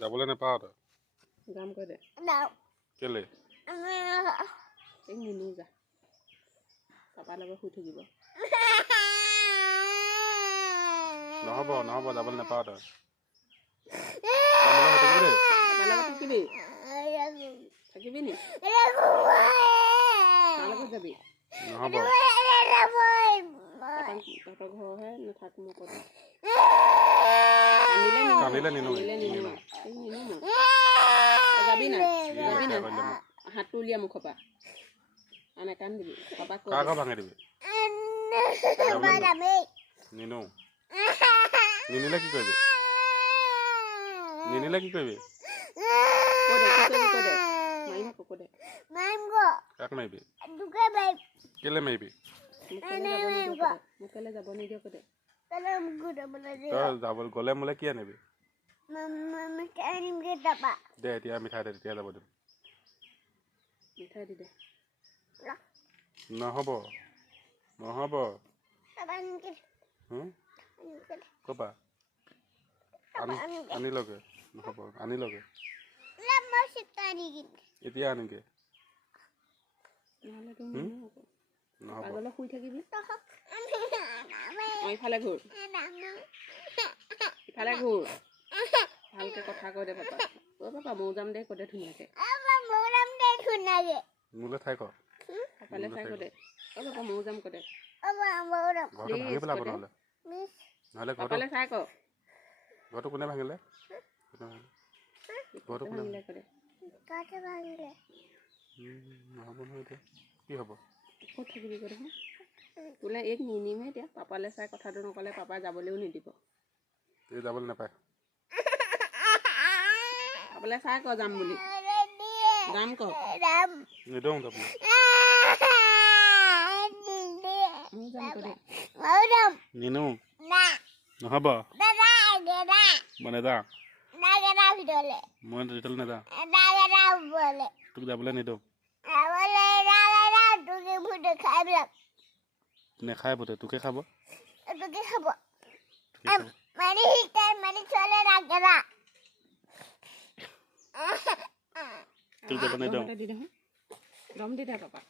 যাবলৈ নাপাওঁ তই যাম কৈ দে কেলে এই নিনো যা পাপাৰ লগত শুই থাকিব নহ'ব নহ'ব যাবলৈ নাপাওঁ তই পাপাৰ লগত থাকিবি থাকিবি নি কাৰ লগত যাবি নহ'ব তহঁতৰ ঘৰহে নাথাকো মই কৈ কান্দিলে নিনো যাবি নাই হাতটো উলিয়া মুখৰ পৰা নেকান্দিবি পাপাক কৈ কাৰ ঘৰ ভাঙি দিবি নিনো নিনিলে কি কৰিবি কাক মাৰিবি কেলে মাৰিবি মোকেলে যাব নিদিয় কৈ দে তই যাব গ'লে মোলে কি আনিবি দে এতিয়া মিঠাই দে তেতিয়া যাব দিম মিঠাই দি দে নহ'ব নহ'ব ক'পা আনিলগে নহ'ব আনিলগে এতিয়া আনিগে নহ'লে শুই থাকিবি ইফালে ঘূৰ ভালকে কথা কৈ দে পাপা পাপা ময়ো যাম দে কৈ দে ধুনীয়াকে মোলৈ ঠাই ক পাপালে চাই কৈ দে পাপা ময়ো যাম কৈ দে ঘৰটো ভাঙি পেলাব নহ'লে পাপালে চাই ক ঘৰটো কোনে ভাঙিলে ঘৰটো ভাঙিলে কৈ দে নহ'ব নহয় এতিয়া কি হ'ব ক'ত থাকিবি কৈ দেখোন তোলে এক নিনিমহে এতিয়া পাপালে চাই কথাটো নক'লে পাপাই যাবলৈও নিদিব এই যাবলৈ নাপায় পাপালে চাই ক যাম বুলি যাম ক নিদিওঁ যাবলৈ যাম কৈ দে নিনো নহ'ব মই নাযাওঁ মই ভিতৰলৈ নাযাওঁ তোক যাবলৈ নিদিওঁ নেখায় বোলে তোকে খাব তোক যাব নিদিওঁ দম দি দে পাপাক